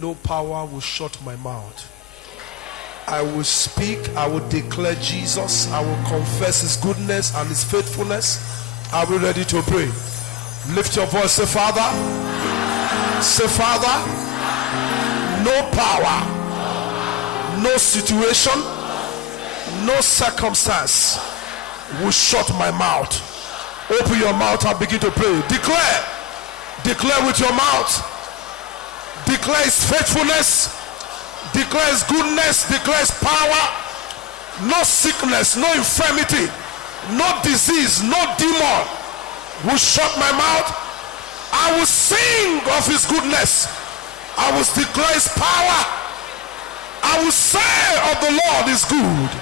No power will shut my mouth. I will speak, I will declare Jesus, I will confess his goodness and his faithfulness. Are we ready to pray? Lift your voice, say Father. Say Father. No power, no situation, no circumstance will shut my mouth. Open your mouth and begin to pray. Declare. Declare with your mouth. Declare his faithfulness. Declare his goodness. Declare his power. No sickness, no infirmity, no disease, no demon will shut my mouth. I will sing of his goodness. I will declare his power. I will say of the Lord is good.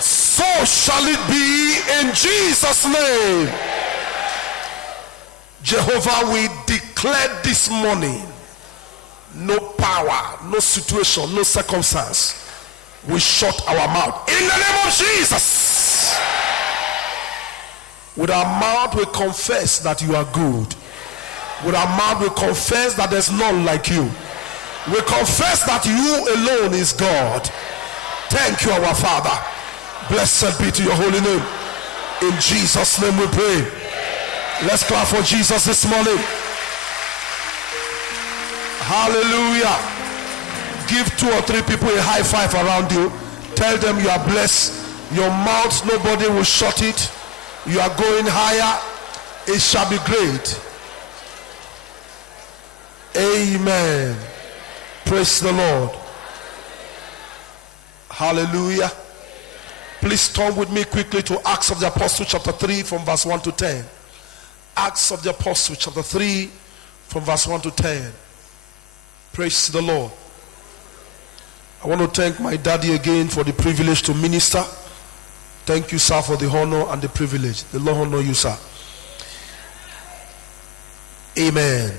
So shall it be in Jesus' name. Jehovah, we declare this morning, no power, no situation, no circumstance will shut our mouth. In the name of Jesus. With our mouth we confess that you are good. With our mouth we confess that there's none like you. We confess that you alone is God. Thank you, our Father. Blessed be to your holy name. In Jesus' name we pray. Let's clap for Jesus this morning. Hallelujah. Give 2 or 3 people a high five around you. Tell them you are blessed. Your mouth, nobody will shut it. You are going higher. It shall be great. Amen. Praise the Lord. Hallelujah. Please turn with me quickly to Acts of the Apostles chapter 3 from verse 1 to 10. Acts of the Apostles chapter 3 from verse 1 to 10. Praise the Lord. I want to thank my daddy again for the privilege to minister. Thank you, sir, for the honor and the privilege. The Lord honor you, sir. Amen.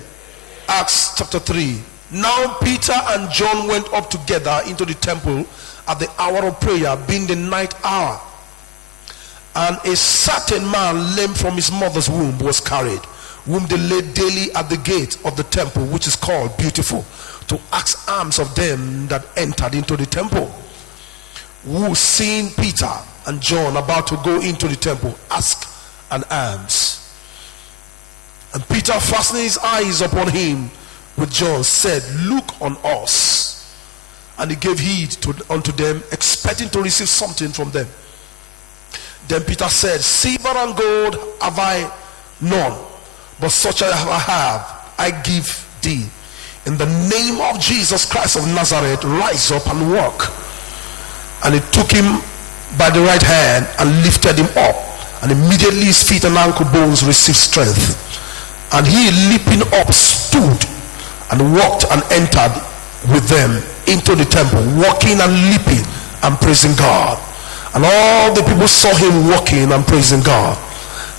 Acts chapter 3. Now Peter and John went up together into the temple at the hour of prayer, being the night hour. And a certain man, lame from his mother's womb, was carried, whom they laid daily at the gate of the temple, which is called Beautiful, to ask alms of them that entered into the temple. Who, seeing Peter and John about to go into the temple, asked an alms. And Peter, fastening his eyes upon him with John, said, Look on us. And he gave heed unto them, expecting to receive something from them. Then Peter said, Silver and gold have I none, but such as I have, I give thee. In the name of Jesus Christ of Nazareth, rise up and walk. And he took him by the right hand and lifted him up. And immediately his feet and ankle bones received strength. And he, leaping up, stood and walked and entered with them into the temple, walking and leaping and praising God. And all the people saw him walking and praising God.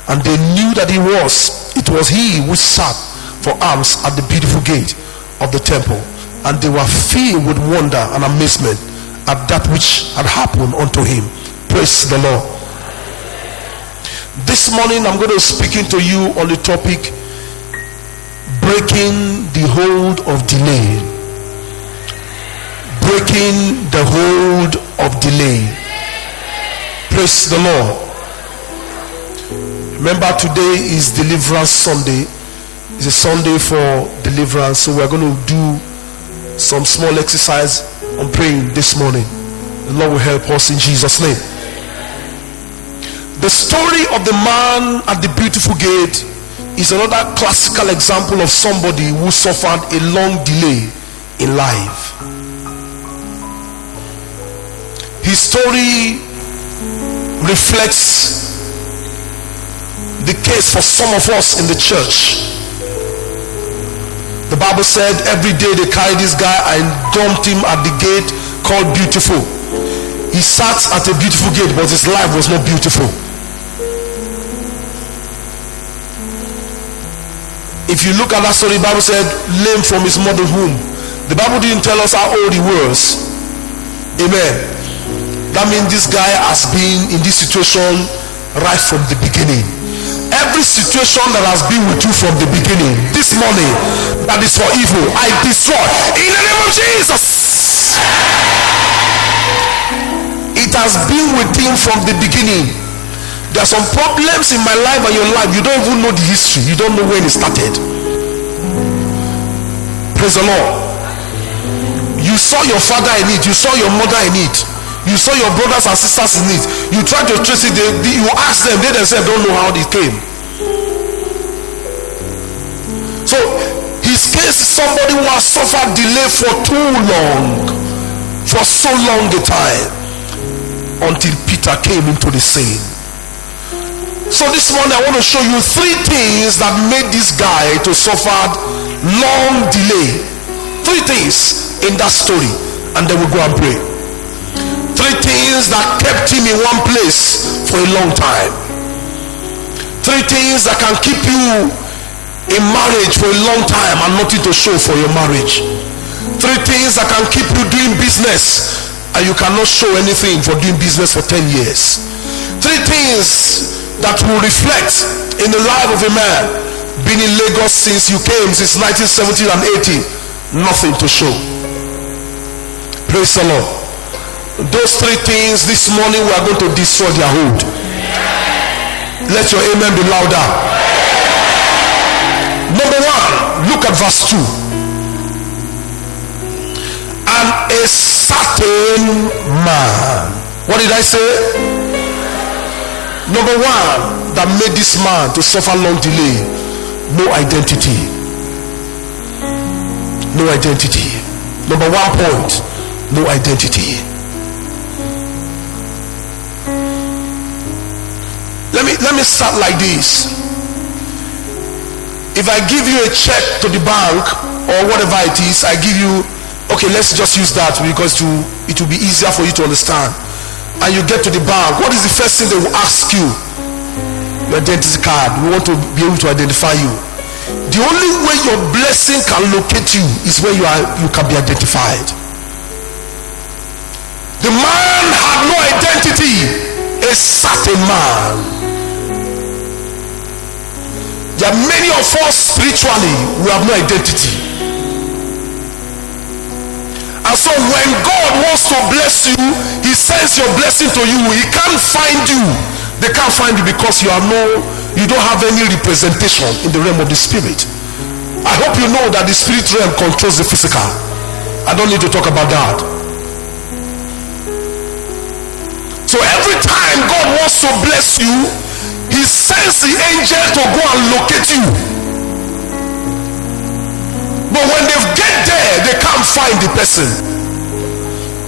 And they knew that it was he which sat for alms at the beautiful gate of the temple. And they were filled with wonder and amazement at that which had happened unto him. Praise the Lord. This morning I'm going to speak to you on the topic, breaking the hold of delay. Breaking the hold of delay. Praise the Lord. Remember, today is Deliverance Sunday. It's a Sunday for deliverance, so we're going to do some small exercise on praying this morning. The Lord will help us in Jesus' name. The story of the man at the beautiful gate is another classical example of somebody who suffered a long delay in life. His story reflects the case for some of us in the church. The Bible said every day they carried this guy and dumped him at the gate called Beautiful. He sat at a beautiful gate, but his life was not beautiful. If you look at that story, the Bible said lame from his mother's womb. The Bible didn't tell us how old he was. Amen. That means this guy has been in this situation right from the beginning. Every situation that has been with you from the beginning, this morning, that is for evil, I destroy in the name of Jesus. It has been with him from the beginning. There are some problems in my life and your life. You don't even know the history. You don't know when it started. Praise the Lord. You saw your father in it. You saw your mother in it. You saw your brothers and sisters in it. You try to trace it. You ask them. They themselves don't know how it came. So his case is somebody who has suffered delay for too long. For so long a time. Until Peter came into the scene. So this morning I want to show you 3 things that made this guy to suffer long delay. 3 things in that story, and then we'll go and pray. 3 things that kept him in one place for a long time. 3 things that can keep you in marriage for a long time and nothing to show for your marriage. 3 things that can keep you doing business and you cannot show anything for doing business for 10 years. 3 things that will reflect in the life of a man being in Lagos since you came, since 1970 and 80, nothing to show. Praise the Lord. Those 3 things this morning we are going to destroy their hold. Let your amen be louder. Number 1, look at verse 2. And a certain man. What did I say? Number 1 that made this man to suffer long delay, no identity. No identity. Number 1 point, no identity. Let me start like this. If I give you a check to the bank or whatever it is, I give you, okay, let's just use that because it will be easier for you to understand. And you get to the bank, what is the first thing they will ask you? Your identity card. We want to be able to identify you. The only way your blessing can locate you is when you can be identified. The man had no identity. A certain man. There are many of us spiritually who have no identity. And so when God wants to bless you, he sends your blessing to you. He can't find you. They can't find you because you don't have any representation in the realm of the spirit. I hope you know that the spirit realm controls the physical. I don't need to talk about that. So every time God wants to bless you, he sends the angel to go and locate you. But when they get there, they can't find the person.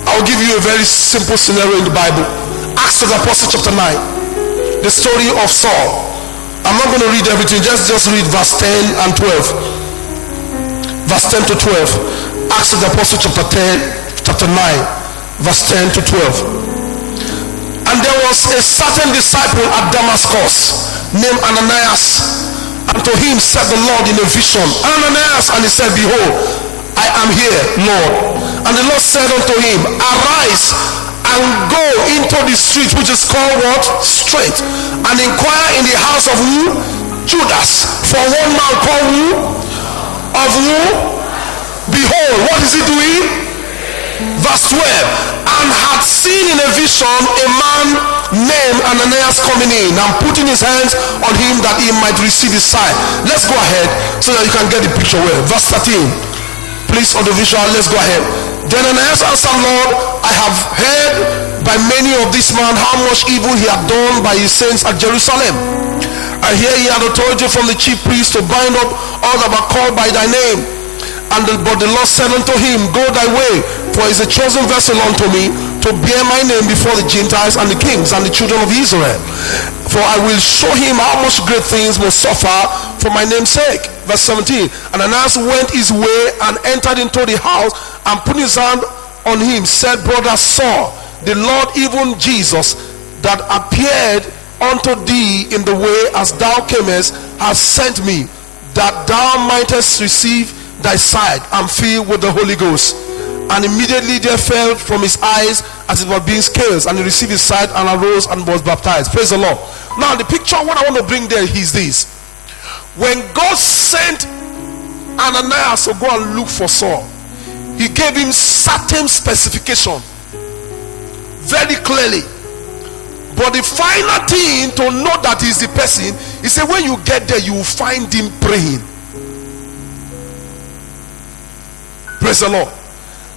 I'll give you a very simple scenario in the Bible. Acts of the Apostles chapter 9. The story of Saul. I'm not going to read everything. Just read verse 10 and 12. Verse 10 to 12. Acts of the Apostles chapter 9. Verse 10 to 12. And there was a certain disciple at Damascus named Ananias. And to him said the Lord in a vision, Ananias, and he said, behold, I am here, Lord. And the Lord said unto him, arise and go into the street which is called what? Straight, and inquire in the house of who? Judas, for one man called who? Of who? Behold, what is he doing? Verse 12, and had seen in a vision a man named Ananias coming in and putting his hands on him that he might receive his sight. Let's go ahead so that you can get the picture well. Verse 13, please, on the visual, let's go ahead. Then Ananias answered, Lord, I have heard by many of this man how much evil he had done by his saints at Jerusalem. And here he had authority from the chief priest to bind up all that were called by thy name. But the Lord said unto him, go thy way, for he is a chosen vessel unto me to bear my name before the Gentiles and the kings and the children of Israel. For I will show him how much great things must suffer for my name's sake. Verse 17, and Ananias went his way and entered into the house and put his hand on him, said, brother Saul, the Lord, even Jesus, that appeared unto thee in the way as thou camest, has sent me, that thou mightest receive thy sight and fill with the Holy Ghost. And immediately there fell from his eyes as it were being scales, and he received his sight and arose and was baptized. Praise the Lord. Now the picture what I want to bring there is this: when God sent Ananias to go and look for Saul, he gave him certain specification very clearly. But the final thing to know that he's the person, he said when you get there you will find him praying. Praise the Lord.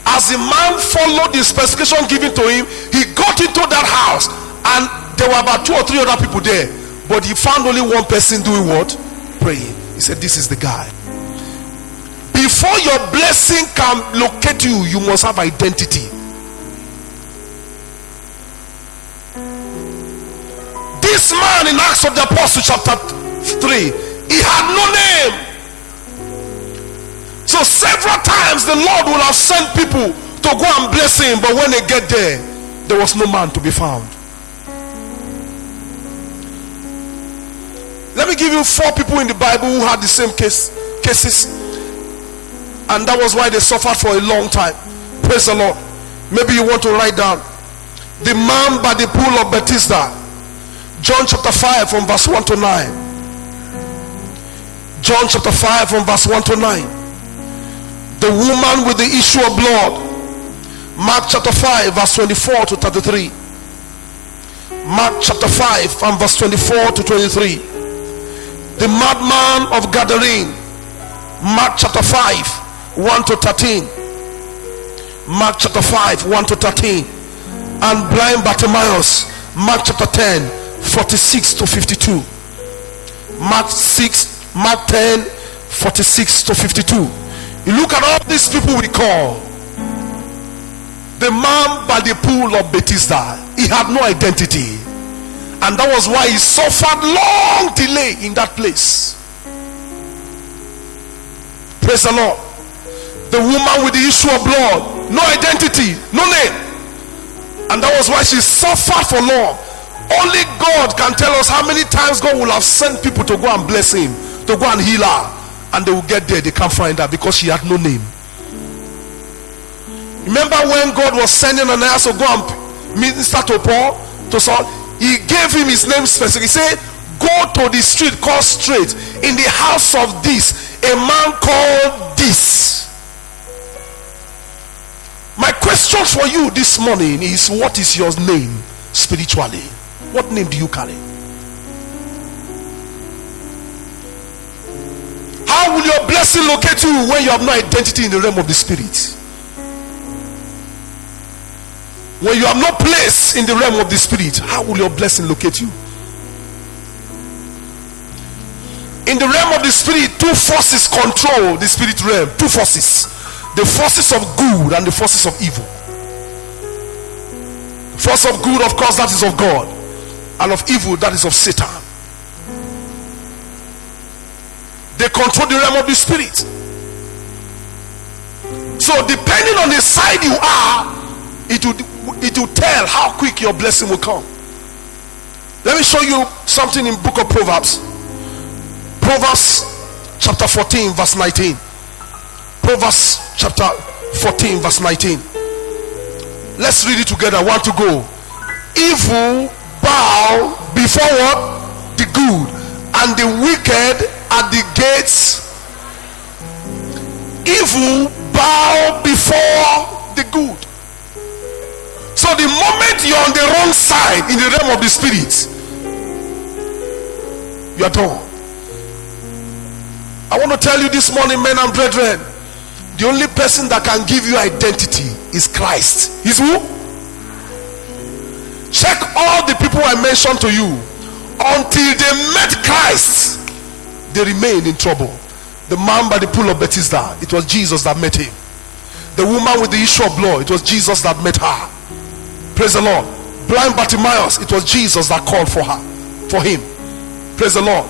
As the man followed the specification given to him, he got into that house and there were about 2 or 3 other people there, but he found only one person doing what? Praying. He said, this is the guy. Before your blessing can locate you, you must have identity. This man in Acts of the Apostles chapter 3, he had no name. So several times the Lord will have sent people to go and bless him, but when they get there, there was no man to be found. Let me give you 4 people in the Bible who had the same cases, and that was why they suffered for a long time. Praise the Lord. Maybe you want to write down the man by the pool of Bethesda, John chapter 5 from verse 1 to 9. John chapter 5 from verse 1 to 9. The woman with the issue of blood, Mark chapter 5 verse 24 to 33. Mark chapter 5 and verse 24 to 23. The madman of Gadarene, Mark chapter 5 1 to 13. Mark chapter 5 1 to 13. And blind Bartimaeus, Mark chapter 10 46 to 52. Mark 10 46 to 52. You look at all these people we call. The man by the pool of Bethesda, he had no identity, and that was why he suffered long delay in that place. Praise the Lord. The woman with the issue of blood, no identity, no name, and that was why she suffered for long. Only God can tell us how many times God will have sent people to go and bless him, to go and heal her, and they will get there, they can't find her because she had no name. Remember when God was sending Ananias to go and minister to Paul, to Saul, he gave him his name specific. He said, go to the street called Straight, in the house of this, a man called this. My question for you this morning is, what is your name spiritually? What name do you carry? How will your blessing locate you when you have no identity in the realm of the spirit? When you have no place in the realm of the spirit, how will your blessing locate you? In the realm of the spirit, 2 forces control the spirit realm. 2 forces. The forces of good and the forces of evil. The force of good, of course, that is of God, and of evil, that is of Satan. They control the realm of the spirit. So depending on the side you are, it will tell how quick your blessing will come. Let me show you something in book of Proverbs. Proverbs chapter 14 verse 19. Proverbs chapter 14 verse 19. Let's read it together. 1 to go. Evil bow before what? The good, and the wicked at the gates. Evil bow before the good. So the moment you're on the wrong side in the realm of the spirit, you are done. I want to tell you this morning, men and brethren, the only person that can give you identity is Christ. He's who? Check all the people I mentioned to you. Until they met Christ, they remained in trouble. The man by the pool of Bethesda, it was Jesus that met him. The woman with the issue of blood, it was Jesus that met her. Praise the Lord. Blind Bartimaeus, it was Jesus that called for him. Praise the Lord.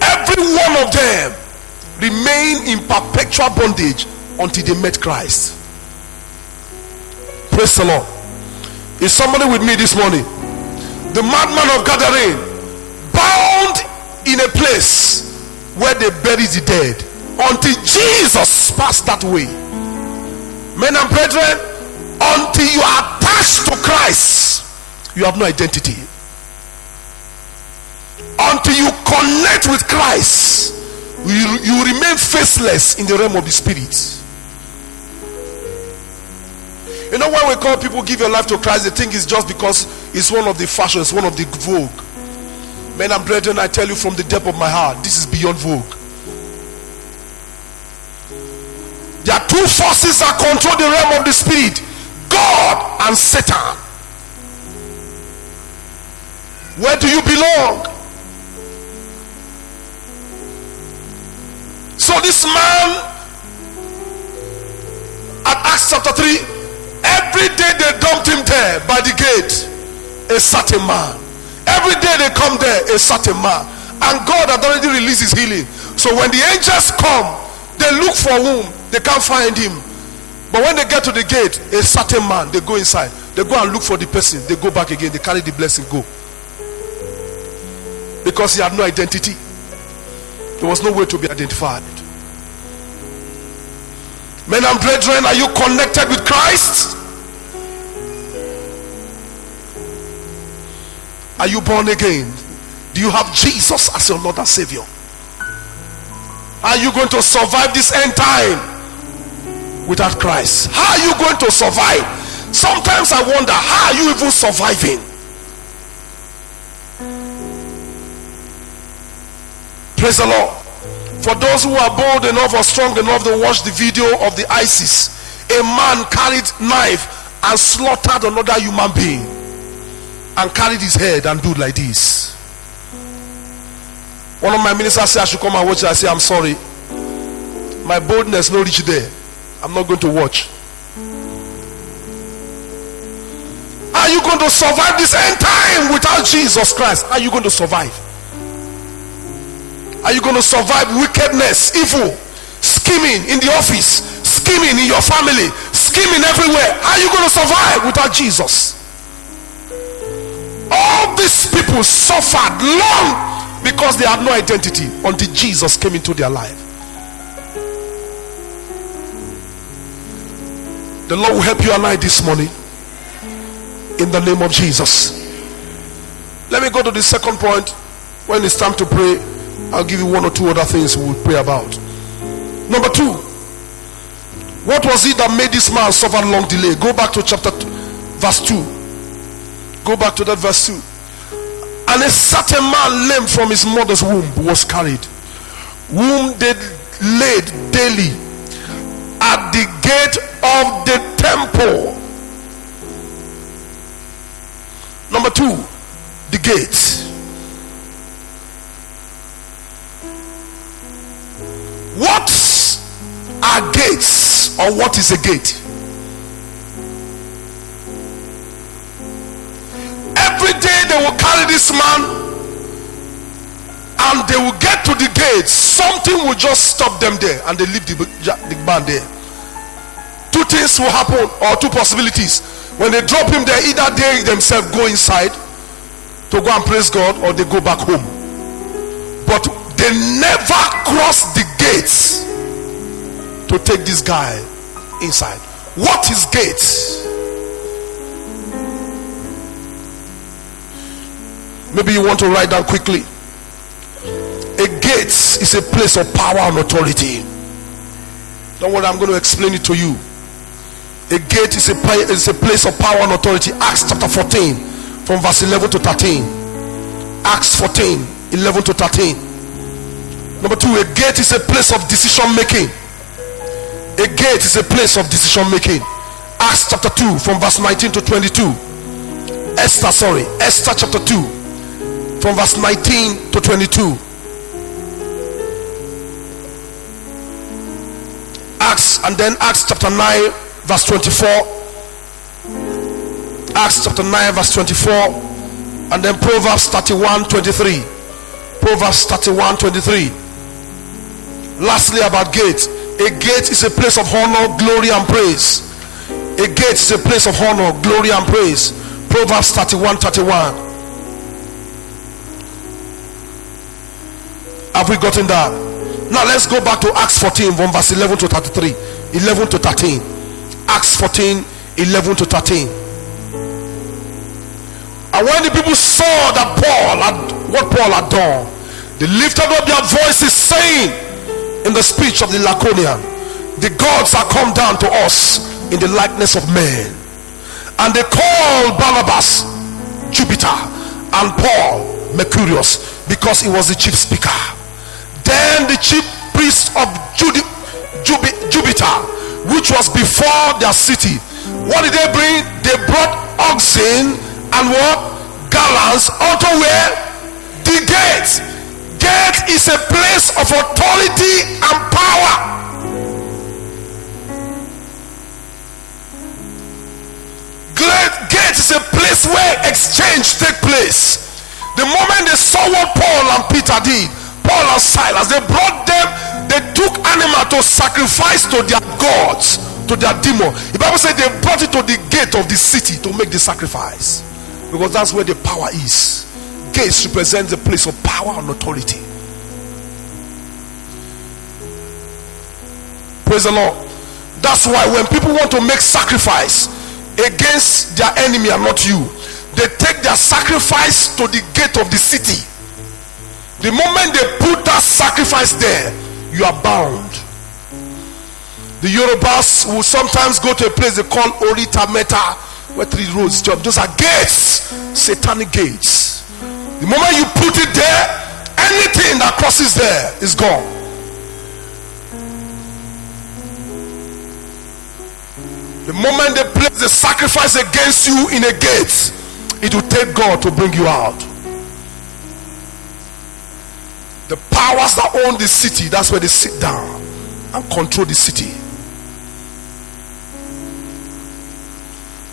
Every one of them remained in perpetual bondage until they met Christ. Praise the Lord. Is somebody with me this morning? The madman of Gadarene, bound in a place where they bury the dead until Jesus passed that way. Men and brethren, until you are attached to Christ, you have no identity. Until you connect with Christ, you remain faceless in the realm of the spirit. You know, when we call people give your life to Christ, they think it's just because it's one of the fashions, one of the vogue. Men and brethren, I tell you from the depth of my heart, this is beyond vogue. There are two forces that control the realm of the spirit: God and Satan. Where do you belong? So this man at Acts chapter 3, every day they dumped him there by the gate, a certain man. Every day they come there, a certain man. And God had already released his healing. So when the angels come, they look for whom? They can't find him. But when they get to the gate, a certain man, they go inside. They go and look for the person. They go back again. They carry the blessing, go. Because he had no identity. There was no way to be identified. Men and brethren, are you connected with Christ? Are you born again? Do you have Jesus as your Lord and Savior? Are you going to survive this end time without Christ? How are you going to survive? Sometimes I wonder, how are you even surviving? Praise the Lord. For those who are bold enough or strong enough to watch the video of the ISIS, a man carried knife and slaughtered another human being and carried his head and do like this. One of my ministers said I should come and watch it. I say, I'm sorry, my boldness no reach there. I'm not going to watch. Are you going to survive this end time without Jesus Christ? Are you going to survive? Are you going to survive wickedness, evil, scheming in the office, scheming in your family, scheming everywhere? Are you going to survive without Jesus? All these people suffered long because they had no identity until Jesus came into their life. The Lord will help you and I this morning in the name of Jesus. Let me go to the second point. When it's time to pray, I'll give you one or two other things we'll pray about. Number 2, what was it that made this man suffer long delay? Go back to verse 2. Go back to that verse 2. And a certain man lame from his mother's womb was carried, whom they laid daily at the gate of the temple. Number 2, the gate. What are gates, or what is a gate? Every day they will carry this man and they will get to the gate. Something will just stop them there and they leave the man there. Two things will happen, or two possibilities. When they drop him there, either they themselves go inside to go and praise God, or they go back home. But they never cross the gates to take this guy inside. What is gates? Maybe you want to write down quickly. A gate is a place of power and authority. Don't worry, I'm going to explain it to you. A gate is a place of power and authority. Acts chapter 14 from verse 11 to 13. Acts 14, 11 to 13. Number 2, a gate is a place of decision making. A gate is a place of decision making. Acts chapter 2 from verse 19 to 22. Esther chapter 2 from verse 19 to 22. Acts chapter 9 verse 24. Acts chapter 9 verse 24. And then Proverbs 31 23. Proverbs 31 23. Lastly, about gate. A gate is a place of honor, glory and praise. A gate is a place of honor, glory and praise. Proverbs 31 31. Have we gotten that? Now let's go back to Acts 14 from verse 11 to 33. 11 to 13. Acts 14, 11 to 13. And when the people saw that what Paul had done, they lifted up their voices, saying in the speech of the Laconian, the gods are come down to us in the likeness of men. And they called Barnabas Jupiter and Paul Mercurius, because he was the chief speaker. Then the chief priest of Jupiter, which was before their city, what did they bring? They brought oxen and what? Gallons unto where? The gate. Gate is a place of authority and power. Gate is a place where exchange take place. The moment they saw what Paul and Peter did, Paul and Silas, they brought them, they took animal to sacrifice to their gods, to their demon. The Bible said they brought it to the gate of the city to make the sacrifice, because that's where the power is. Gates represent the place of power and authority. Praise the Lord. That's why when people want to make sacrifice against their enemy and not you, they take their sacrifice to the gate of the city. The moment they put that sacrifice there, you are bound. The Yorubas will sometimes go to a place they call Orita Meta, where 3 roads jump. Those are gates, satanic gates. The moment you put it there, anything that crosses there is gone. The moment they place the sacrifice against you in a gate, it will take God to bring you out. The powers that own the city, that's where they sit down and control the city.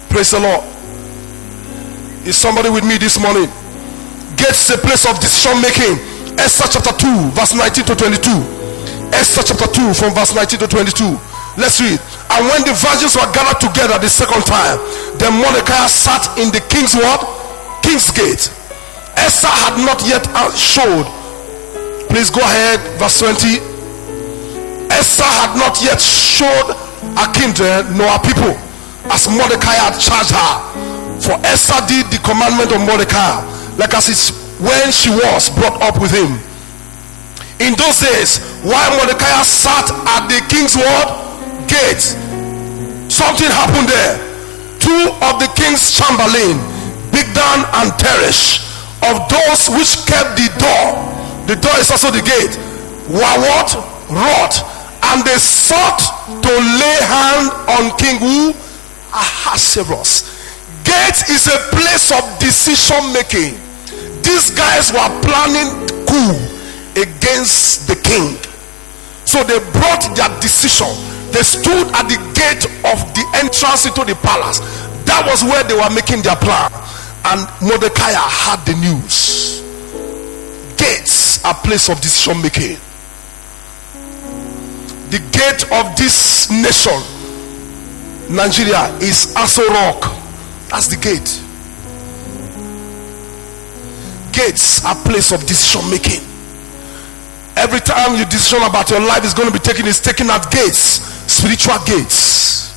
Praise the Lord. Is somebody with me this morning? Gates is a place of decision making. Esther chapter 2 verse 19 to 22. Esther chapter 2 from verse 19 to 22. Let's read. And when the virgins were gathered together the second time, then Mordecai sat in the king's what? King's gate. Esther had not yet showed. Please go ahead, verse 20. Esther had not yet showed her kindred nor her people, as Mordecai had charged her. For Esther did the commandment of Mordecai, like as it's when she was brought up with him. In those days, while Mordecai sat at the king's what? Gate, something happened there. 2 of the king's chamberlain, Bigdan and Teresh, of those which kept the door is also the gate, were what? Wrought, and they sought to lay hand on King who? Ahasuerus. Gate is a place of decision making. These guys were planning coup against the king, so they brought their decision. They stood at the gate of the entrance into the palace. That was where they were making their plan. And Mordecai had the news. Gates are place of decision making. The gate of this nation, Nigeria, is Aso Rock. That's the gate. Gates are place of decision making. Every time your decision about your life is going to be taken, is taken at gates. Spiritual gates.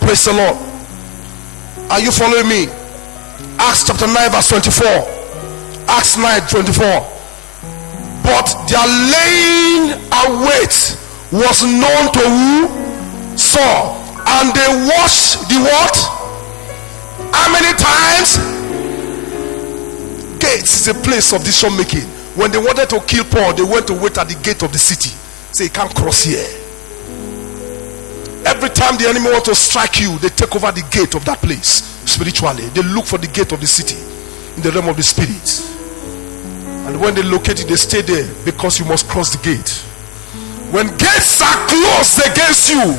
Praise the Lord. Are you following me? Acts chapter 9 verse 24. Acts 9:24. But their laying await was known to who? Saul. And they watched the what? How many times? Gates is a place of decision making. When they wanted to kill Paul, they went to wait at the gate of the city. Say, you can't cross here. Every time the enemy wants to strike you, they take over the gate of that place. Spiritually, they look for the gate of the city in the realm of the spirit, and when they locate it, they stay there, because you must cross the gate. When gates are closed against you,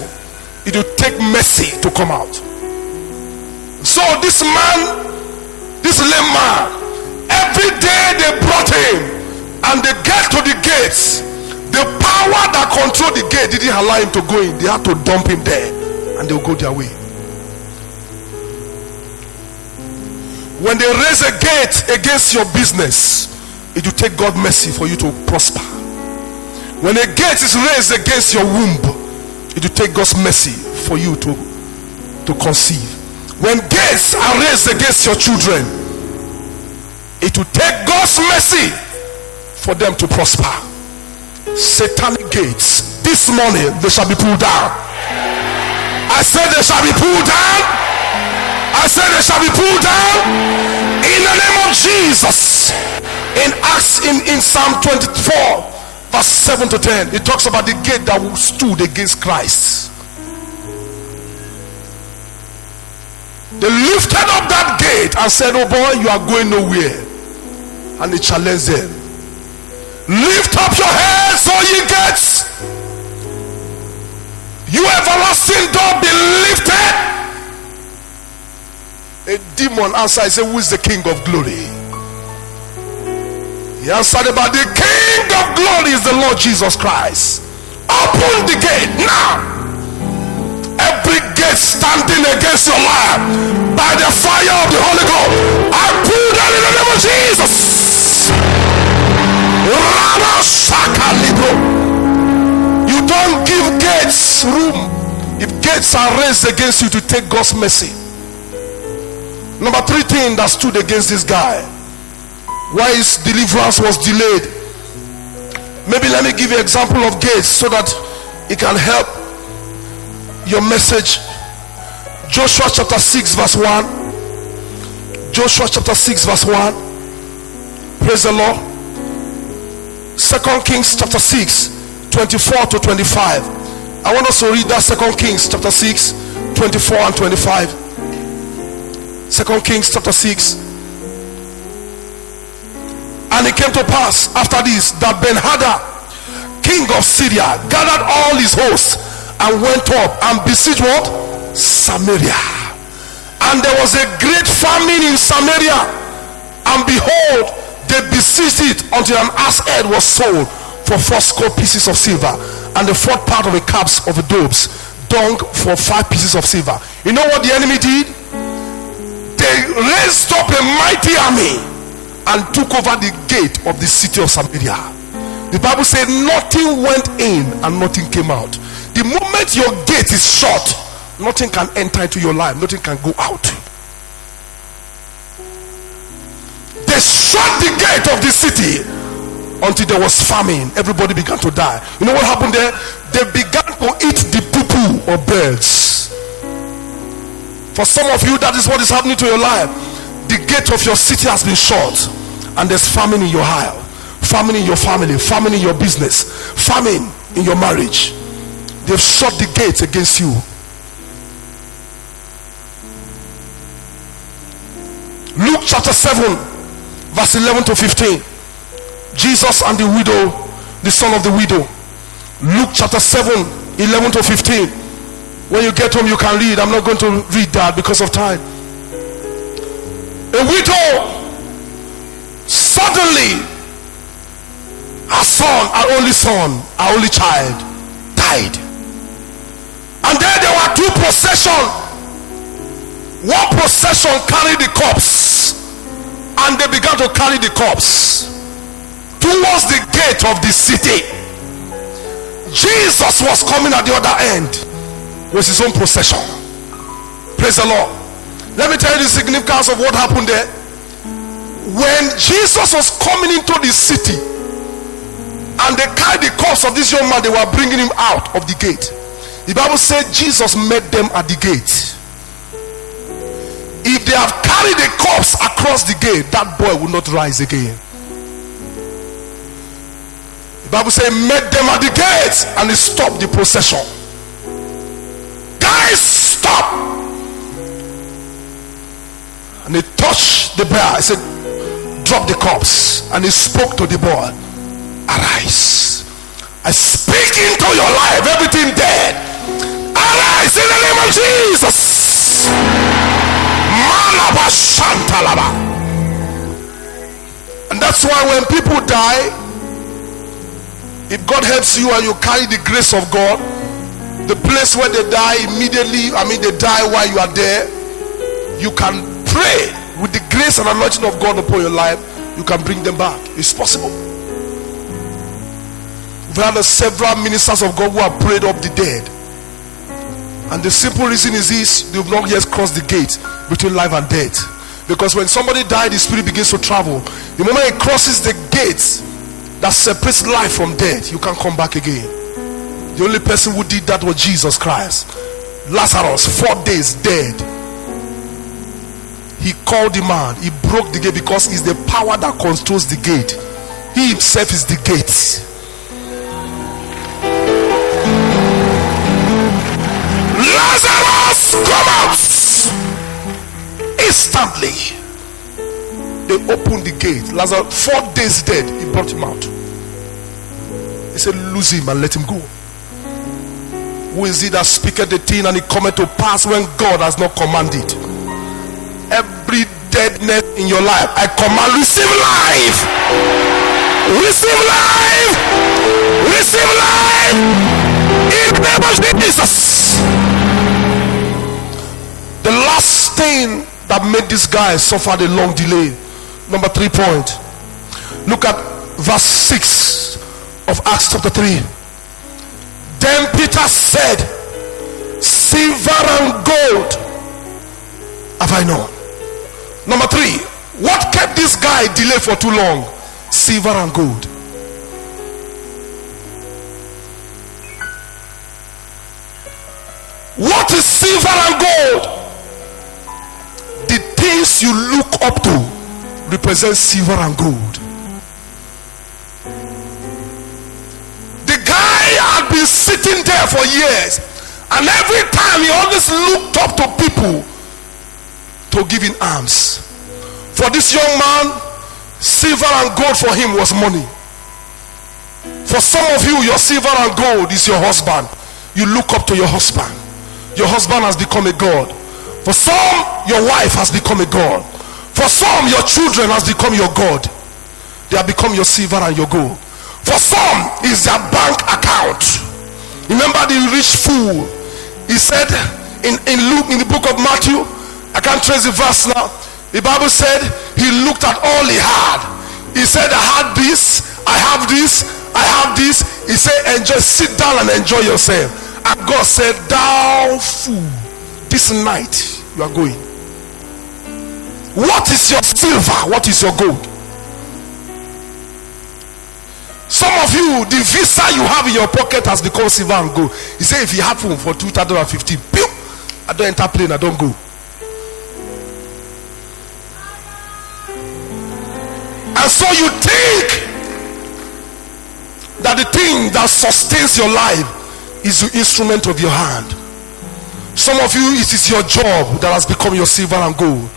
it will take mercy to come out. So this man, this lame man, every day they brought him, and they get to the gates. The power that controlled the gate didn't allow him to go in. They had to dump him there, and they'll go their way. When they raise a gate against your business, it will take God mercy for you to prosper. When a gate is raised against your womb, it will take God's mercy for you to conceive. When gates are raised against your children, it will take God's mercy for them to prosper. Satanic gates, this morning they shall be pulled down. I said they shall be pulled down. I said they shall be pulled down in the name of Jesus. In Acts, in Psalm 24 verse 7 to 10, it talks about the gate that stood against Christ. They lifted up that gate and said, oh boy, you are going nowhere. And they challenged them. Lift up your heads, all ye gates. You everlasting door, be lifted. A demon answered, he said, who is the King of glory? He answered about the King of glory is the Lord Jesus Christ. Open the gate now. Every gate standing against your life, by the fire of the Holy Ghost, I pull down in the name of Jesus. You don't give gates room. If gates are raised against you to take God's mercy. Number 3 thing that stood against this guy, why his deliverance was delayed. Maybe let me give you an example of gates so that it can help your message. Joshua chapter 6 verse 1. Joshua chapter 6 verse 1. Praise the Lord. 2 Kings chapter 6 24 to 25. I want us to read that. 2 Kings chapter 6 24 and 25. 2 Kings chapter 6. And it came to pass after this that Ben-Hadad, king of Syria, gathered all his hosts and went up and besieged what? Samaria. And there was a great famine in Samaria, and behold, they besieged it until an ass head was sold for 80 pieces of silver, and the 4th part of a calves of a doves dung for 5 pieces of silver. You know what the enemy did? They raised up a mighty army and took over the gate of the city of Samaria. The Bible said nothing went in and nothing came out. The moment your gate is shut, nothing can enter into your life, nothing can go out. They shut the gate of the city until there was famine. Everybody began to die. You know what happened there? They began to eat the poo-poo of birds. For some of you, that is what is happening to your life. The gate of your city has been shut, and there's famine in your house, famine in your family, famine in your business, famine in your marriage. They've shut the gates against you. Luke chapter 7 verse 11 to 15. Jesus and the widow, the son of the widow. Luke chapter 7 11 to 15. When you get home you can read. I'm not going to read that because of time. A widow, suddenly her son, her only child died. And then there were 2 processions. One procession carried the corpse, and they began to carry the corpse towards the gate of the city. Jesus was coming at the other end with his own procession. Praise the Lord. Let me tell you the significance of what happened there. When Jesus was coming into the city and they carried the corpse of this young man, they were bringing him out of the gate. The Bible said Jesus met them at the gate. If they have carried the corpse across the gate, that boy will not rise again. The Bible said met them at the gate and he stopped the procession. Guys, stop! And he touched the bear. He said, drop the corpse. And he spoke to the boy, arise. I speak into your life, everything dead, arise in the name of Jesus. And that's why when people die, if God helps you and you carry the grace of God, the place where they die immediately, they die while you are there, you can pray with the grace and anointing of God upon your life. you can bring them back. It's possible. We've had several ministers of God who have prayed up the dead. And the simple reason is this: they've not yet crossed the gate between life and death. Because when somebody died, the spirit begins to travel. The moment it crosses the gate that separates life from death, you can't come back again. The only person who did that was Jesus Christ. Lazarus, 4 days dead. He called the man, he broke the gate, because it's the power that controls the gate. He himself is the gate. Lazarus, come out! Instantly they opened the gate. Lazarus, 4 days dead, he brought him out. He said, loose him and let him go. Who is he that speaketh the thing and it cometh to pass when God has not commanded? Every deadness in your life, I command, receive life, receive life, receive life in the name of Jesus. The last thing that made this guy suffer the long delay, number 3 point, look at verse 6 of Acts chapter 3. Then Peter said, silver and gold have I known. Number 3, what kept this guy delayed for too long? Silver and gold. What is silver and gold? The things you look up to represent silver and gold. The guy had been sitting there for years, and every time he always looked up to people to give in alms. For this young man, silver and gold for him was money. For some of you, your silver and gold is your husband. You look up to your husband. Your husband has become a god. For some, your wife has become a god. For some, your children has become your god. They have become your silver and your gold. For some, is their bank account. Remember the rich fool? He said in Luke, in the book of Matthew, I can't trace the verse now. The Bible said he looked at all he had. He said, I had this, I have this, I have this. He said, enjoy, sit down and enjoy yourself. And God said, thou fool, this night you are going. What is your silver? What is your gold? Some of you, the visa you have in your pocket has become silver and gold. He said, if it happened for 2015, I don't enter plane, I don't go. And so you think that the thing that sustains your life is the instrument of your hand. Some of you, it is your job that has become your silver and gold.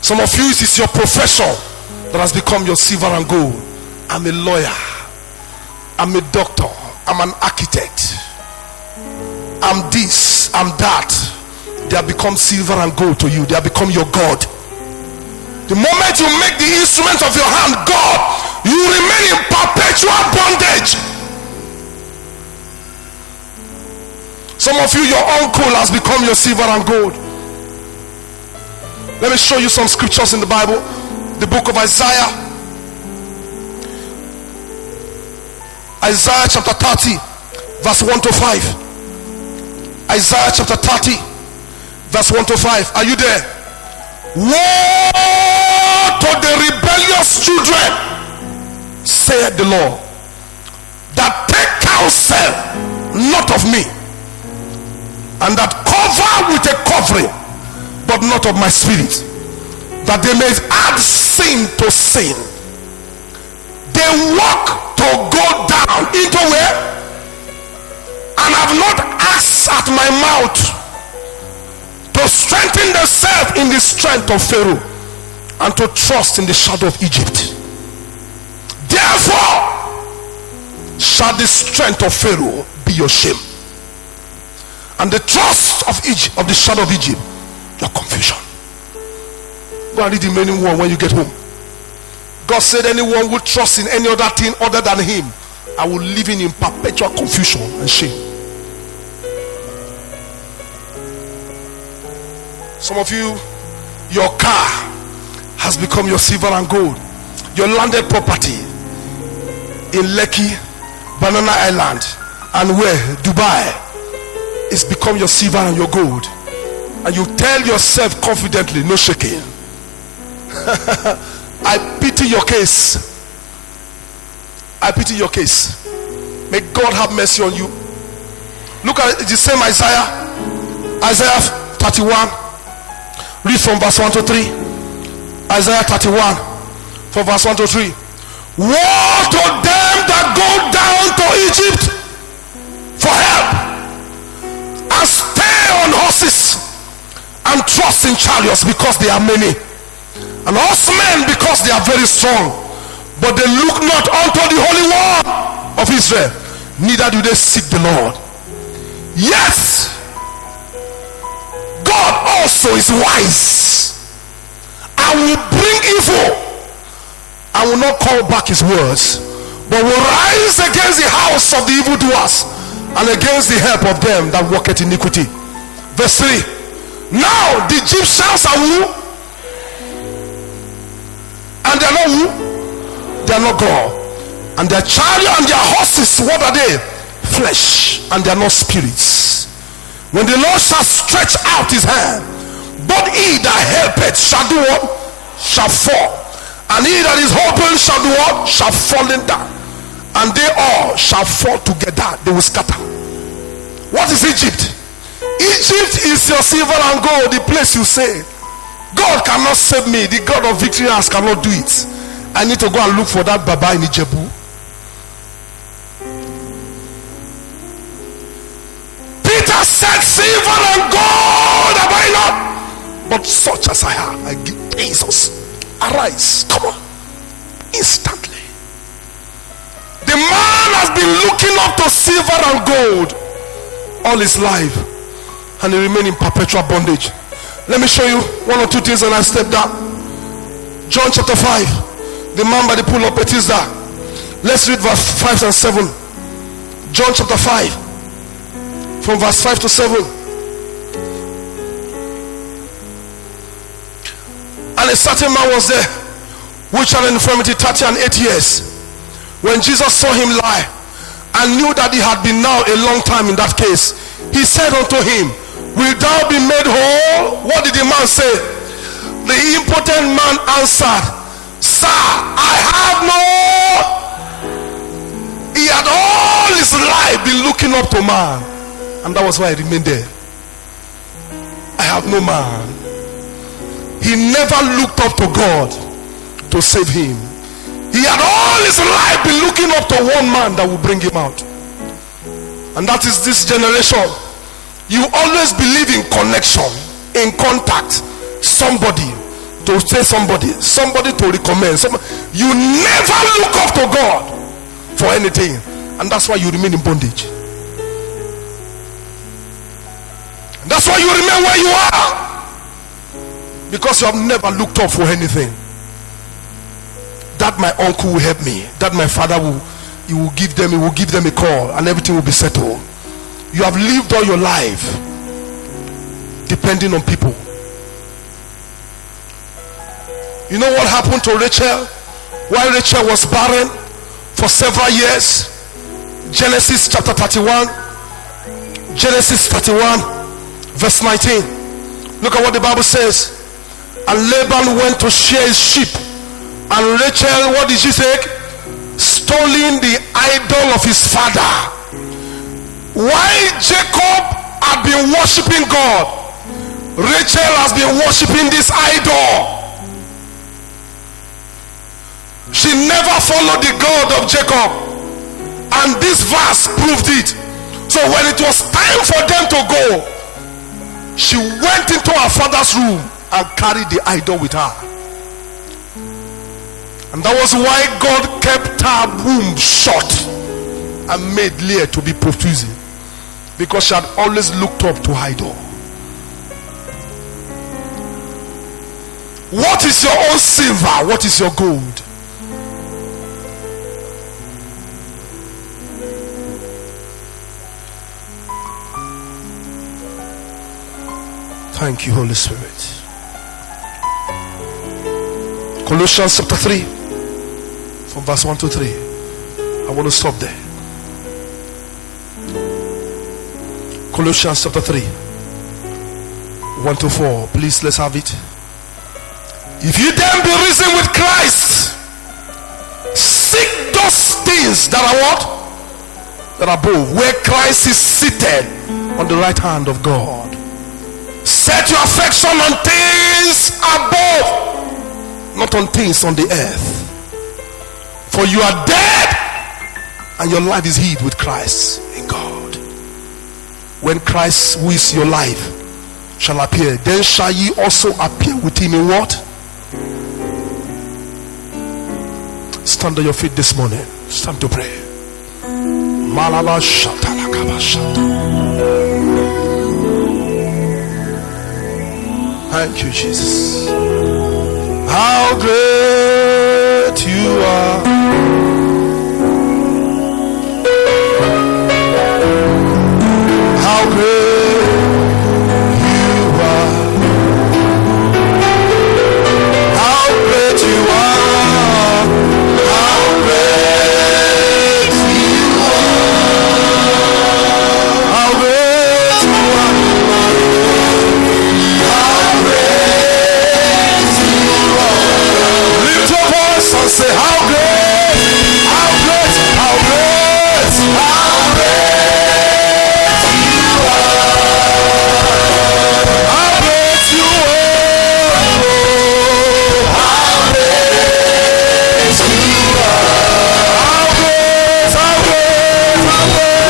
Some of you, it is your profession that has become your silver and gold. I'm a lawyer, I'm a doctor, I'm an architect, I'm this, I'm that. They have become silver and gold to you. They have become your God. The moment you make the instrument of your hand God, you remain in perpetual bondage. Some of you, your uncle has become your silver and gold. Let me show you some scriptures in the Bible. The book of Isaiah. Isaiah chapter 30 verse 1 to 5. Isaiah chapter 30 verse 1 to 5. Are you there? Woe to the rebellious children, saith the Lord, that take counsel not of me, and that cover with a covering, but not of my spirit, that they may add sin to sin. They walk to go down into where? And have not asked at my mouth to strengthen themselves in the strength of Pharaoh, and to trust in the shadow of Egypt. Therefore shall the strength of Pharaoh be your shame, and the trust of Egypt, of the shadow of Egypt, your confusion. Go and read the remaining one when you get home. God said, anyone who trusts in any other thing other than him, I will leave him in perpetual confusion and shame. Some of you, your car has become your silver and gold. Your landed property in Lekki, Banana Island, and where? Dubai, it's become your silver and your gold. And you tell yourself confidently, no shaking. I pity your case. I pity your case. May God have mercy on you. Look at the same Isaiah 31. Read from verse 1 to 3. Isaiah 31 from verse 1 to 3. Woe to them that go down to Egypt for help, and stay on horses, and trust in chariots because they are many, and horsemen because they are very strong, but they look not unto the Holy One of Israel, neither do they seek the Lord. Yes, God also is wise and will bring evil, and will not call back his words, but will rise against the house of the evildoers and against the help of them that worketh iniquity. Verse 3. Now the Egyptians are who? And they are not who? They are not God. And their chariot and their horses, what are they? Flesh, and they are not spirits. When the Lord shall stretch out his hand, but he that helpeth shall do what? Shall fall. And he that is hoping shall do what? Shall fall in down. And they all shall fall together. They will scatter. What is Egypt? Egypt is your silver and gold, the place you say, God cannot save me. The God of victory has cannot do it. I need to go and look for that Baba in Ijebu. Peter said, silver and gold have I not, but such as I have, I give. Jesus, arise, come on, instantly. The man has been looking up to silver and gold all his life, and he remained in perpetual bondage. Let me show you one or two things, and I step down. John chapter 5, the man by the pool of Bethesda. Let's read verse 5 and 7. John chapter 5, from verse 5 to 7. And a certain man was there, which had an infirmity 38 years. When Jesus saw him lie, and knew that he had been now a long time in that case, he said unto him, Wilt thou be made whole? What did the man say? The impotent man answered, Sir, I have no. He had all his life been looking up to man, and that was why he remained there. I have no man. He never looked up to God to save him. He had all his life been looking up to one man that will bring him out, and that is this generation. You always believe in connection, in contact, somebody to say somebody to recommend somebody. You never look up to God for anything, and that's why you remain in bondage. And that's why you remain where you are, because you have never looked up for anything. That my uncle will help me, that my father will, he will give them a call, and everything will be settled. You have lived all your life depending on people. You know what happened to Rachel while Rachel was barren for several years? Genesis chapter 31, Genesis 31 verse 19. Look at what the Bible says. And Laban went to shear his sheep, and Rachel, what did she say? Stolen the idol of his father. While Jacob had been worshiping God, Rachel has been worshiping this idol. She never followed the God of Jacob, and this verse proved it. So when it was time for them to go, she went into her father's room and carried the idol with her. And that was why God kept her womb shut and made Leah to be profusing, because she had always looked up to idol. What is your own silver? What is your gold? Thank you, Holy Spirit. Colossians chapter 3, from verse 1 to 3. I want to stop there. Colossians chapter 3, 1 to 4. Please, let's have it. If you then be risen with Christ, seek those things that are what? That are above, where Christ is seated on the right hand of God. Set your affection on things above, not on things on the earth. For you are dead, and your life is hid with Christ in God. When Christ, who is your life, shall appear, then shall ye also appear with him in what? Stand on your feet this morning. Stand to pray. Malala shatalakaba shata. Thank you, Jesus. How great you are. How great you are. How great you are. How great you are. How great you are. Say how great, how great, how great, how great you are. How great you are. How great you are. How great, how great, how great.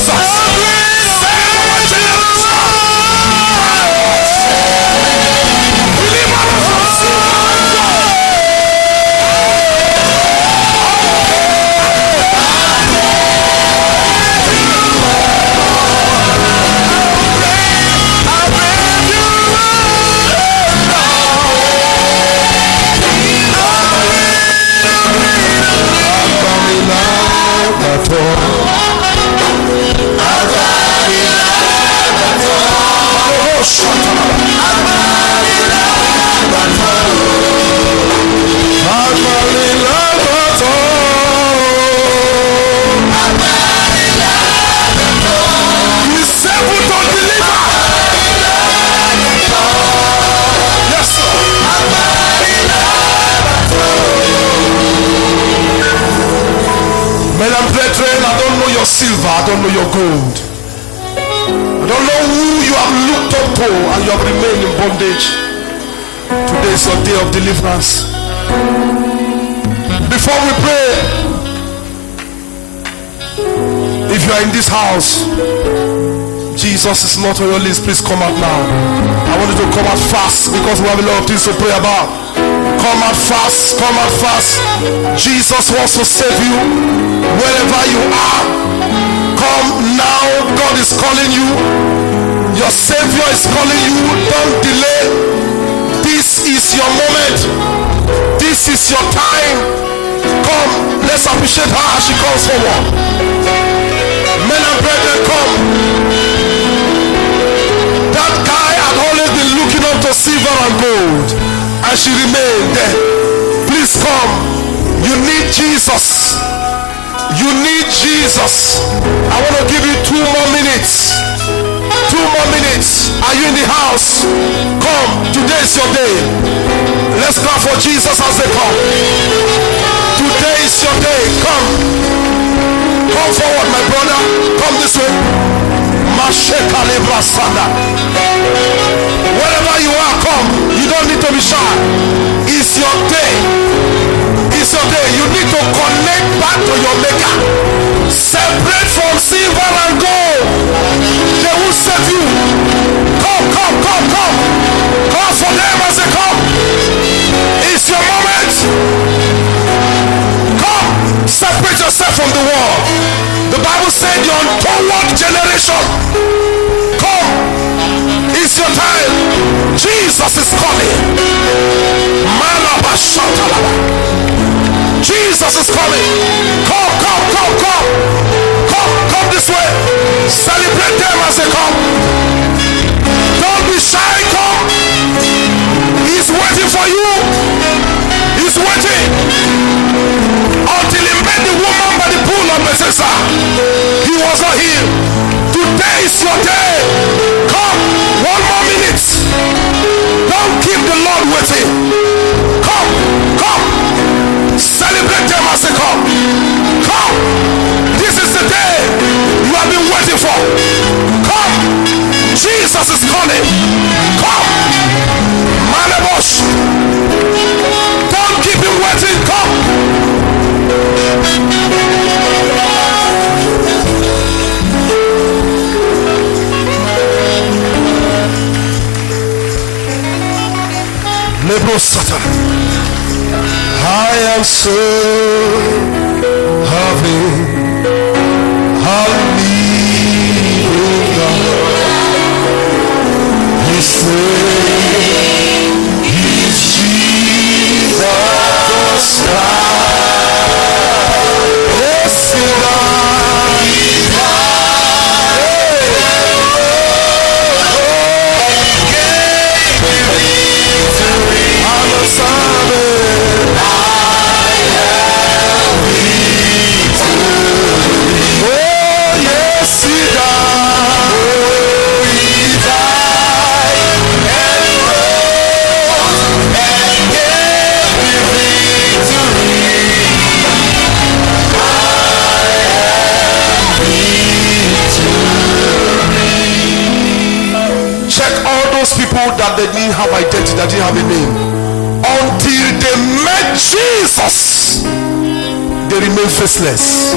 Jesus. Silver, I don't know your gold. I don't know who you have looked up to and you have remained in bondage. Today is your day of deliverance. Before we pray, if you are in this house, Jesus is not on your list, please come out now. I want you to come out fast because we have a lot of things to pray about. Come out fast, come out fast. Jesus wants to save you wherever you are. Come now, God is calling you. Your Savior is calling you. Don't delay. This is your moment. This is your time. Come, let's appreciate her as she comes forward. Men and brethren, come. That guy had always been looking up to silver and gold, and she remained there. Please come. You need Jesus. You need Jesus. I want to give you 2 more minutes. 2 more minutes. Are you in the house? Come. Today is your day. Let's clap for Jesus as they come. Today is your day. Come. Come forward, my brother. Come this way. Wherever you are, come. You don't need to be shy. It's your day. It's your day. You need to connect back to your maker. Separate from silver and gold. They will save you. Come, come, come, come. Call for them as they come. It's your moment. Come. Separate yourself from the world. The Bible said the untoward generation. Come. It's your time. Jesus is coming. Jesus is coming. Come, come, come, come. Come, come this way. Celebrate them as they come. cancer. He was not healed. Today is your day. Come, 1 more minute. Don't keep the Lord waiting. Come, come. Celebrate them as they come. Come. This is the day you have been waiting for. Come. Jesus is calling. Come. Manabosh. Don't keep him waiting. Come. I am so happy, His name is Jesus Christ. People that they didn't have identity, that didn't have a name, until they met Jesus, they remain faceless.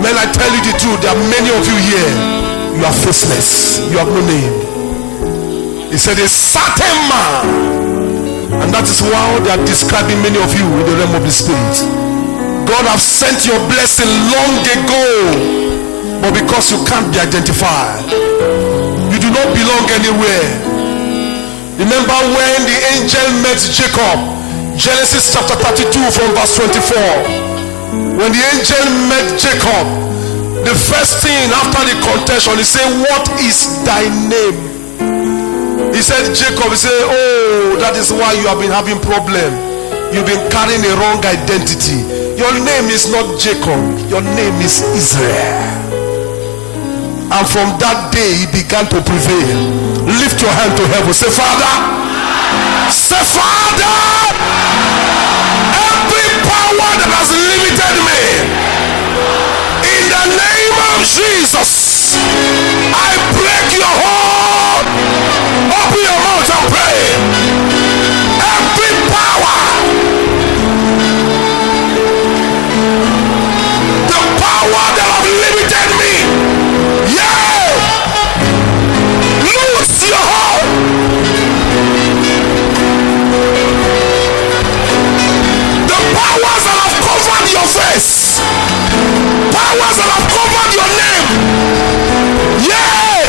Men, I tell you the truth, there are many of you here, you are faceless, you have no name. He said a certain man, and that is why they are describing many of you in the realm of the spirit. God have sent your blessing long ago, but because you can't be identified, you do not belong anywhere. Remember when the angel met Jacob, Genesis chapter 32 from verse 24. When the angel met Jacob, the first thing after the contention, he said, what is thy name? He said, Jacob. He said, oh, that is why you have been having problem. You've been carrying a wrong identity. Your name is not Jacob, your name is Israel. And from that day he began to prevail. Lift your hand to heaven. Say, Father. Say, Father. Every power that has limited me, in the name of Jesus, I break your hold. Open your mouth and pray. Every power, the power that have limited me, your heart. The powers that have covered your face, powers that have covered your name, yeah,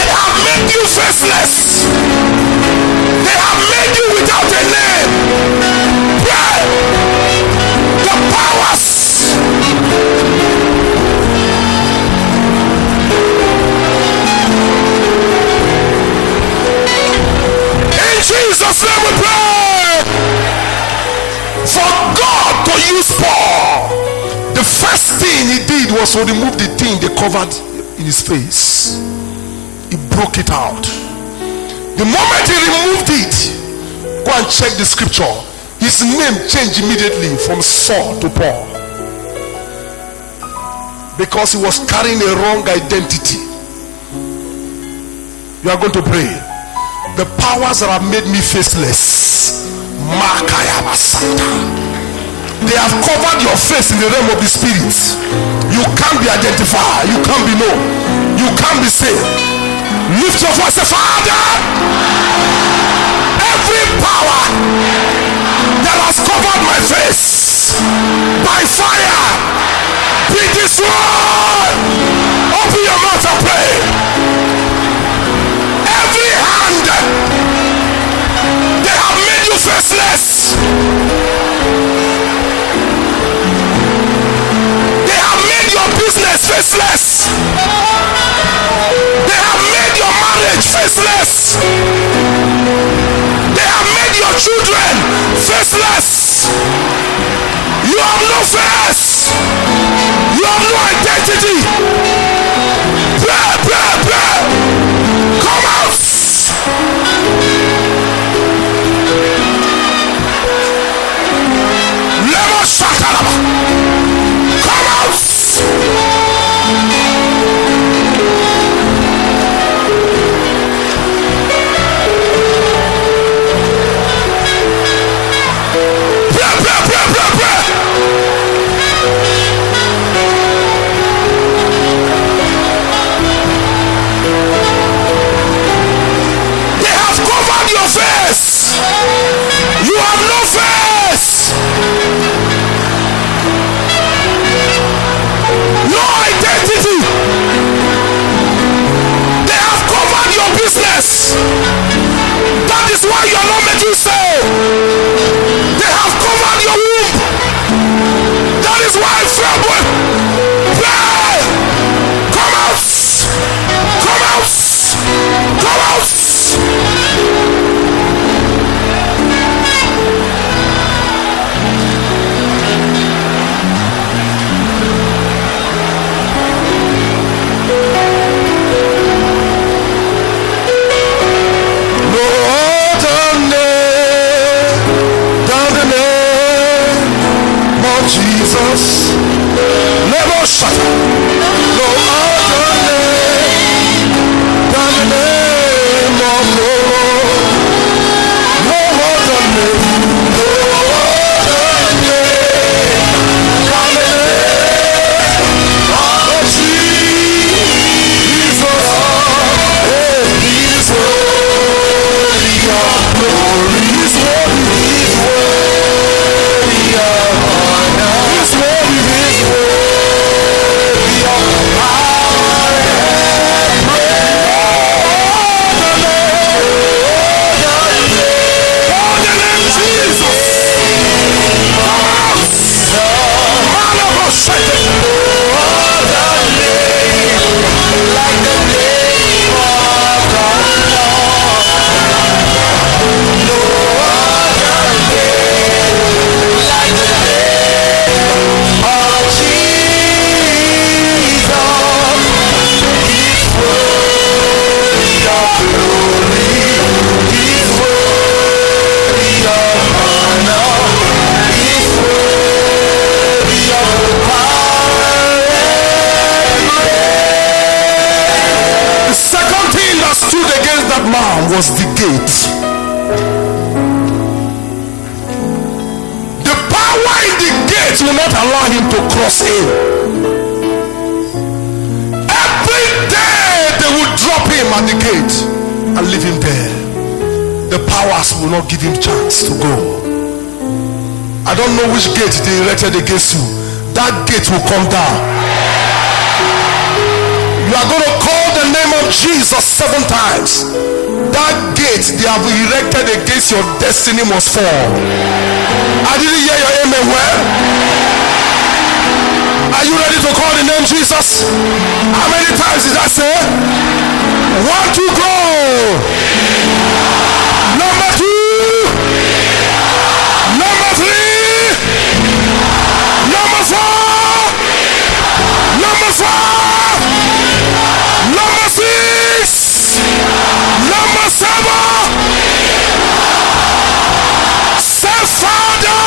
they have made you faceless. They have made you without a name. Pray. The powers. Jesus' name we pray. For God to use Paul, the first thing he did was to remove the thing they covered in his face. He broke it out. The moment he removed it, go and check the scripture, his name changed immediately from Saul to Paul, because he was carrying a wrong identity. You are going to pray. The powers that have made me faceless, they have covered your face in the realm of the spirit. You can't be identified, you can't be known, you can't be saved. Lift your voice, say, Father, every power that has covered my face, by fire, be destroyed. Open your mouth and pray. Every hand, they have made you faceless. They have made your business faceless. They have made your marriage faceless. They have made your children faceless. You have no face. identity. Pray, pray, pray. Come out. Lemo shakalaba. Come out. Face. You have no face. No identity. They have covered your business. That is why you are not making sale. They have covered your womb. That is why February. Pray. Come out. Come out. Come out. Jesus, never shut up. No other name than the name of the Lord. No other name, no other name than the name of Jesus. He is worthy of glory. He is worthy of honor. He's worthy of power and praise. Oh, the name Jesus. Man of a Satan. No other name like the name of God. No other name like the name of Jesus. He's worthy of glory. He's worthy of honor. He's worthy of power and praise. The second thing that stood against that man was the gate. The power in the gate will not allow him to cross in. Every day they will drop him at the gate and leave him there. The powers will not give him chance to go. I don't know which gate they erected against you. That gate will come down. You are going to call the name of Jesus 7 times. That gate they have erected against your destiny must fall. I didn't hear your amen well. Are you ready to call the name Jesus? How many times did I say? 1, 2, go. Number 2. Number 3. Number 4. Number 5. Number 6. Number 7. Say, Father,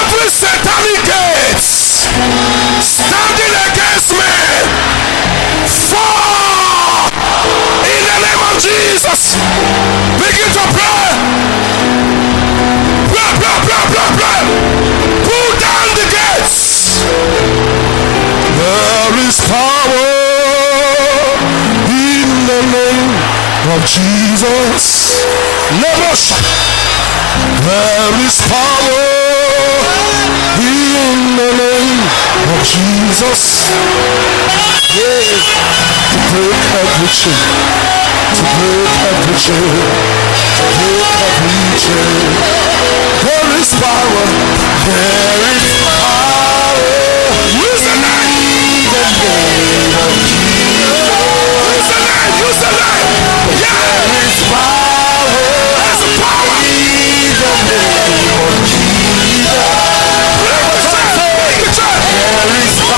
every satanic gate standing against me, fall in the name of Jesus. Begin to pray. Pray, pray, pray, pray, pray. Pull down the gates. There is power in the name of Jesus. Never shut. There is power in the name of Jesus. Yeah. To break every chain, to break every chain, to break every chain. There is power, there is power. Use the name. The name of Jesus. Use the name, use the name. Yeah. There is power, there's power in the name of Jesus. Break the chain, break the chain. There is power.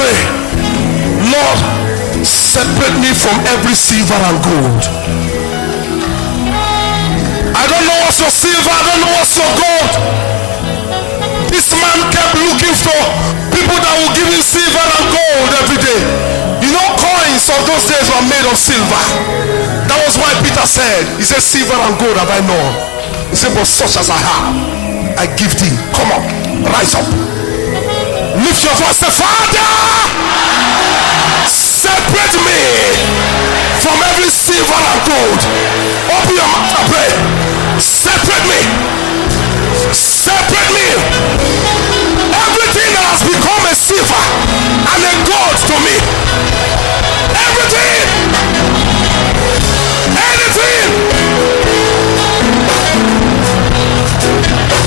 pray. Lord, separate me from every silver and gold. I don't know what's your silver, I don't know what's your gold. This man kept looking for people that will give him silver and gold every day. You know, coins of those days were made of silver. That was why Peter said, he said, silver and gold have I known. He said, but such as I have, I give thee. Come up, rise up. Lift your voice, say, Father, separate me from every silver and gold. Open your mouth and pray. Separate me. Separate me. Everything that has become a silver and a gold to me. Everything. Anything.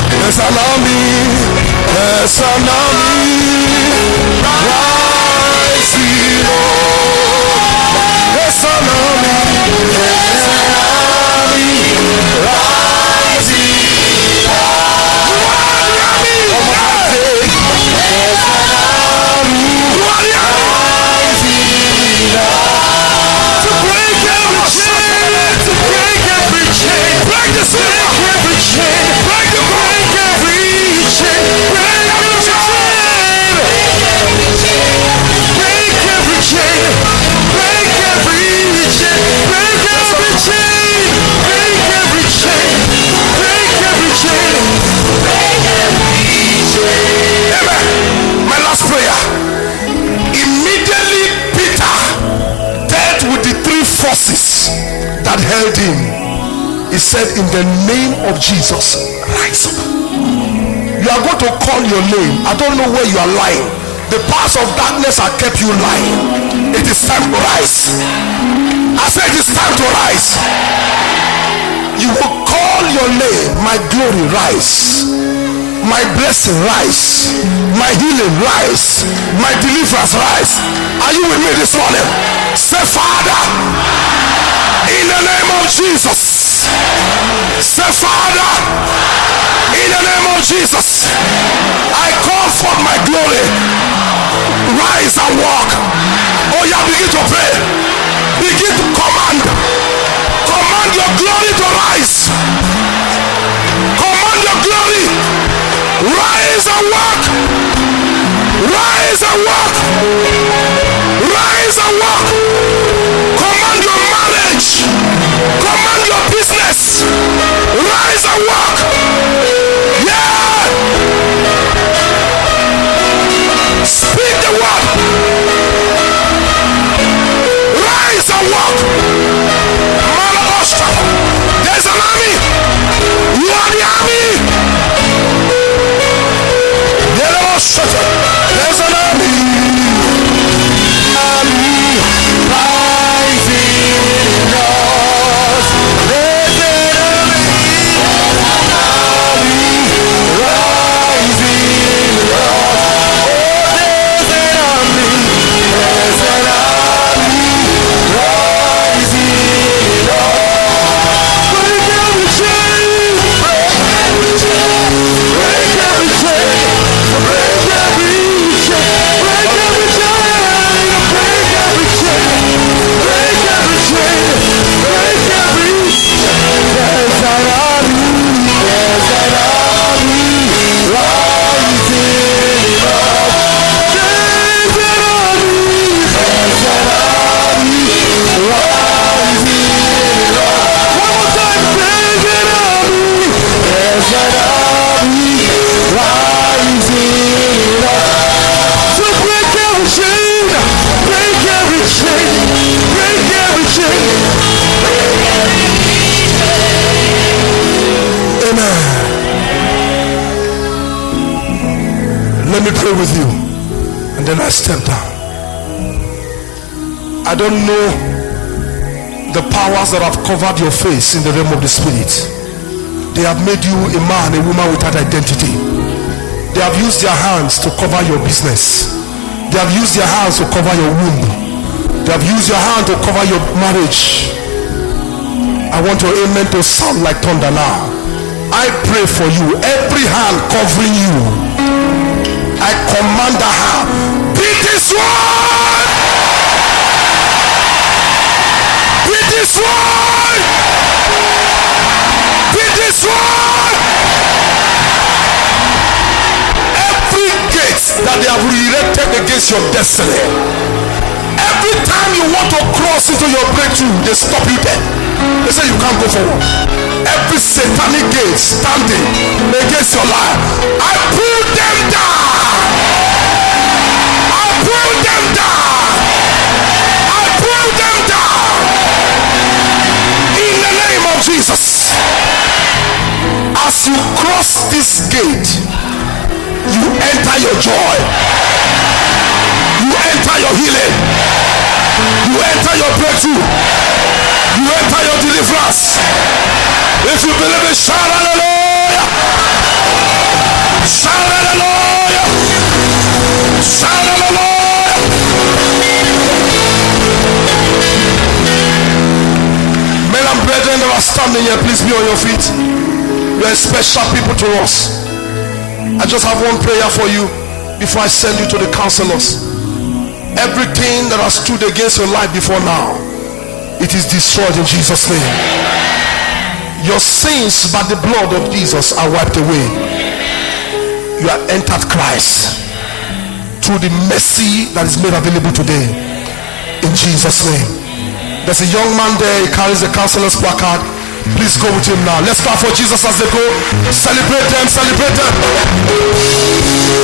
There's an army. There's an army rising up. There's an army. There's an army rising up. You are the army. There's an army. You are the army rising up. To break every chain. To break every chain. Break the silver. Break every chain. Break the break every chain. Break every chain. Break every chain. Break every chain. Break every chain. Break every chain. Break every chain. Break every chain. Amen. My last prayer. Immediately Peter dealt with the three forces that held him. He said, in the name of Jesus, rise up. You are going to call your name. I don't know where you are lying. The powers of darkness have kept you lying. It is time to rise. I said it is time to rise. You will call your name. My glory, rise. My blessing, rise. My healing, rise. My deliverance, rise. Are you with me this morning? Say, Father, in the name of Jesus. Say, Father, in the name of Jesus, I call forth my glory. Rise and walk. Oh yeah, begin to pray. Begin to command. Command your glory to rise. Command your glory. Rise and walk. Rise and walk. Rise and walk. Command your marriage. Command your business. Rise and walk. Yeah. Speak the word. Rise and walk. Malabosha. There's an army. You are the army. There's an army. Army rising us. There's an army. Army rising us. Oh, there's an army. There's an army rising us. Break every chain. Break every chain. Break every chain. Break every chain. Break every chain. Break every chain. Break every chain. Break every chain. There's an army. There's an army rising up. There's an army. There's an army rising up. One more time. There's an army. There's an army rising up. So break every chain. Break every chain. Break every chain. Break every chain. Amen. Let me pray with you, and then I step down. I don't know the powers that have covered your face in the realm of the spirit. They have made you a man, a woman without identity. They have used their hands to cover your business. They have used their hands to cover your womb. They have used your hand to cover your marriage. I want your amen to sound like thunder now. I pray for you. Every hand covering you, I command the hand. Be this destroyed. Be destroyed. Be destroyed. Every gate that they have erected against your destiny, every time you want to cross into your breakthrough, they stop you there. They say you can't go forward. Every satanic gate standing against your life, I pull them down. I pull them down. I pull them down. In the name of Jesus. As you cross this gate, you enter your joy. You enter your healing. You enter your breakthrough. You enter your deliverance. If you believe it, shout hallelujah. Shout hallelujah. Shout hallelujah. Men and brethren that are standing here, please be on your feet. You are special people to us. I just have one prayer for you before I send you to the counselors. Everything that has stood against your life before now, it is destroyed in Jesus' name. Your sins by the blood of Jesus are wiped away. You have entered Christ through the mercy that is made available today in Jesus' name. There's a young man there, he carries a counselor's placard. Please go with him now. Let's clap for Jesus as they go. Celebrate them, celebrate them.